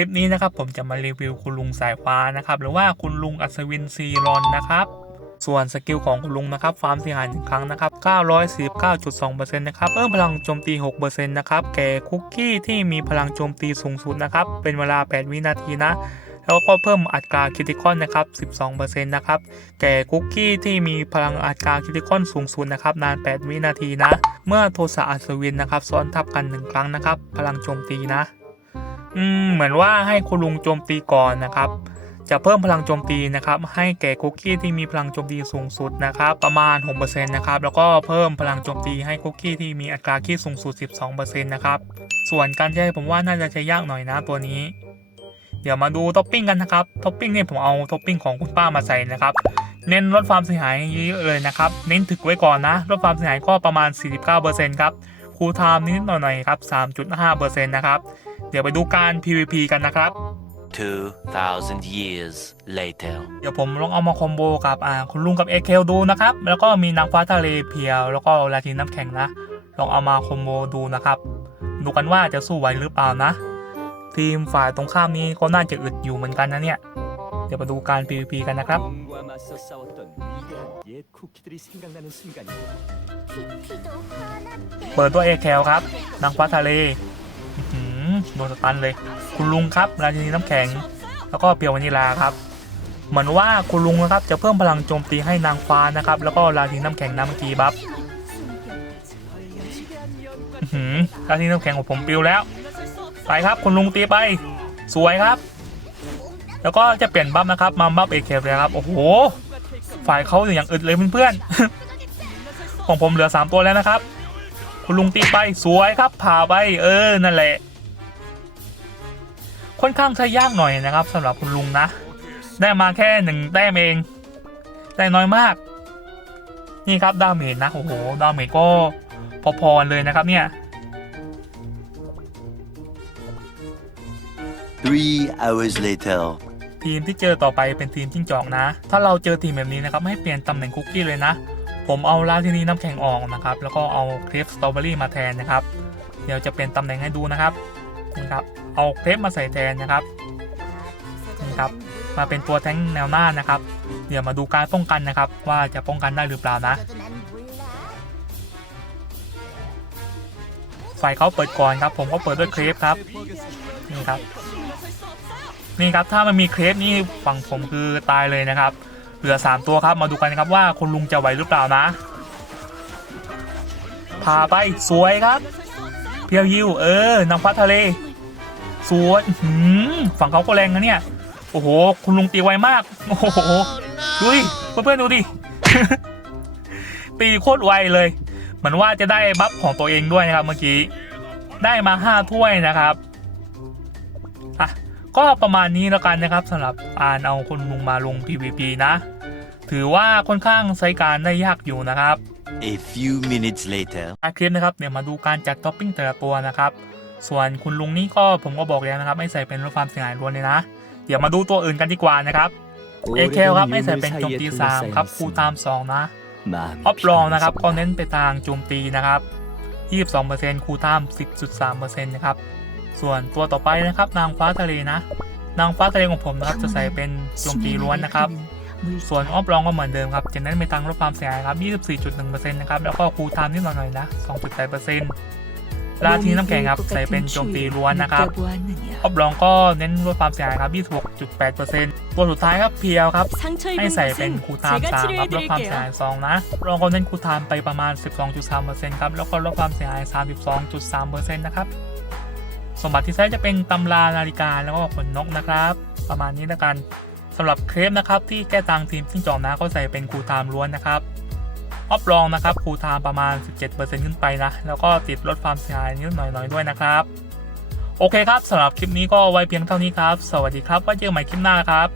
ลิปนี้นะครับผมจะมารีวิวคุณลุงสายฟ้านะครับหรือว่าคุณลุงอัศวินซีรอนนะครับส่วนสกิลของคุณลุงนะครับฟาร์มเสียหายหนึ่งครั้งนะครับ 949.2%นะครับเพิ่มพลังโจมตี 6%นะครับแก่คุกกี้ที่มีพลังโจมตีสูงสุดนะครับเป็นเวลา 8 วินาทีนะ แล้วก็เพิ่มอัตราคริติคอนนะครับ 12%นะครับแก่คุกกี้ที่มีพลังอัตราคริติคอนสูงสุดนะครับนาน 8 วินาทีนะ เมื่อโทสะอัศวินนะครับซ้อนทับกันหนึ่งครั้งนะครับ พลังโจมตีนะ อืมเหมือนว่าให้คุณลุงโจมตีก่อนนะครับ จะเพิ่มพลังโจมตีนะครับ ให้แก่คุกกี้ที่มีพลังโจมตีสูงสุดนะครับประมาณ6%นะครับแล้วก็เพิ่มพลังโจมตีให้คุกกี้ที่มีอัตราคีสูงสุด 12%นะครับส่วนการใช้ผมว่าน่าจะใช้ยากหน่อยนะตัวนี้เดี๋ยวมาดูท็อปปิ้งกันนะครับท็อปปิ้งเนี่ยผมเอาท็อปปิ้งของคุณป้ามาใส่นะครับ เน้นลดความเสียหายเยอะเลยนะครับ เน้นถึกไว้ก่อนนะลดความเสียหายก็ประมาณ 49%ครับ คูลไทม์นิดๆหน่อยๆครับ 3.5%นะครับ เดี๋ยวไปดูการ PVP กันนะครับ 2,000 years later. เดี๋ยวผมลองเอามาคอมโบกับอ่าคุณลุงกับเอเคลดูนะครับ แล้วก็มีนางฟ้าทะเลเพียว แล้วก็ลาทีนน้ำแข็งนะ ลองเอามาคอมโบดูนะครับ ดูกันว่าจะสู้ไหวหรือเปล่านะ ทีมฝ่ายตรงข้ามนี้ก็น่าจะอึดอยู่เหมือนกันนะเนี่ย เดี๋ยวมาดูการ PVP กันนะครับ เปิดตัวเอแคลครับนางฟ้าทะเลโดนสตันเลย คุณลุงครับราชินีน้ำแข็ง แล้วก็เปียววานิลาครับ เหมือนว่าคุณลุงนะครับจะเพิ่มพลังโจมตีให้นางฟ้านะครับ แล้วก็ราชินีน้ำแข็งน้ำมื่กี้บัฟราชินีน้ำแข็งของผมปิวแล้ว ไปครับคุณลุงตีไป สวยครับ แล้วก็จะเปลี่ยนบัฟนะครับมาบัฟเอเคเลยครับโอ้โหฝ่ายเขาอย่างอึดเลยเพื่อนๆของผมเหลือ 3 ตัวแล้วนะครับ คุณลุงตีไปสวยครับผ่าไปเออนั่นแหละ ค่อนข้างใช้ยากหน่อยนะครับสำหรับคุณลุงนะ ได้มาแค่หนึ่งแต้มเองได้น้อยมาก นี่ครับดาเมจนะโอ้โหดาเมจก็พอๆเลยนะครับเนี่ย Three hours later. ทีมที่เจอต่อไปเป็นทีมจิ้งจอกนะ ถ้าเราเจอทีมแบบนี้นะครับให้เปลี่ยนตำแหน่งคุกกี้เลยนะ ผมเอาราชินีน้ำแข็งออกนะครับ แล้วก็เอาเครปสตรอเบอรี่มาแทนนะครับ เดี๋ยวจะเป็นตำแหน่งให้ดูนะครับนี่ครับ เอาเครปมาใส่แทนนะครับนี่ครับ มาเป็นตัวแท้งแนวหน้านะครับ เดี๋ยวมาดูการป้องกันนะครับ ว่าจะป้องกันได้หรือเปล่านะฝ่ายเขาเปิดก่อนครับ ผมก็เปิดด้วยเครปครับนี่ครับ นี่ครับถ้ามันมีเครปนี่ฝั่งผมคือตายเลยนะครับ เหลือ 3 ตัวครับมาดูกันครับว่าคุณลุงจะไหวหรือเปล่านะพาไปสวยครับ เพียวยิวเออนางฟ้าทะเล สวยหือฝั่งเขาก็แรงนะเนี่ย โอ้โห คุณลุงตีไวมาก โอ้โหดูดิเพื่อนๆดูดิตีโคตรไวเลย เหมือนว่าจะได้บัฟของตัวเองด้วยนะครับเมื่อกี้ ได้มา5ถ้วยนะครับอะ ก็ประมาณนี้แล้วกันนะครับสำหรับอ่านเอาคนลุงมาลง PVP นะ ถือว่าค่อนข้างใช้การได้ยากอยู่นะครับ A few minutes later คลิปนะครับเดี๋ยวมาดูการจัดท็อปปิ้งแต่ละตัวนะครับ ส่วนคุณลุงนี่ก็ผมก็บอกแล้วนะครับ ไม่ใส่เป็นรถความเสียหายล้วนเลยนะ เดี๋ยวมาดูตัวอื่นกันดีกว่านะครับเอเคลครับไม่ใส่เป็นโจมตีสามครับคูตามสองนะออฟลองนะครับก็เน้นไปทางโจมตีนะครับยี่สิบสองเปอร์เซ็นต์คูตามสิบจุดสามเปอร์เซ็นต์นะครับ ส่วนตัวต่อไปนะครับ นางฟ้าทะเลนะ นางฟ้าทะเลของผมนะครับจะใส่เป็นโจมตีล้วนนะครับ ส่วนออฟรองก็เหมือนเดิมครับจากนั้นมีตังลดความเสียหายครับ24.1%นะครับแล้วก็ครูลไทม์นิดหน่อยนะ2.8%ราทีน้ำแข็งครับใส่เป็นโจมตีล้วนนะครับออฟรองก็เน้นลดความเสียหายครับ26.8%ตัวสุดท้ายครับเพียวครับให้ใส่เป็นครูลไทม์3ครับลดความเสียหาย2นะรองก็เน้นครูลไทม์ไปประมาณ 12.3%ครับแล้วก็ลดความเสียหาย 32.3%นะครับ สมบัติที่ใช้จะเป็นตำรานาฬิกาแล้วก็ขนนกนะครับ ประมาณนี้แล้วกันสำหรับเครปนะครับที่แก้ต่างทีมซิ่งจอกนะก็ใส่เป็นคูทามล้วนนะครับออฟลองนะครับคูทามประมาณ 17%ขึ้นไปนะแล้วก็ติดลดความเสียหายนิดหน่อยๆด้วยนะครับ โอเคครับสำหรับคลิปนี้ก็ไว้เพียงเท่านี้ครับ สวัสดีครับไว้เจอกันใหม่คลิปหน้าครับ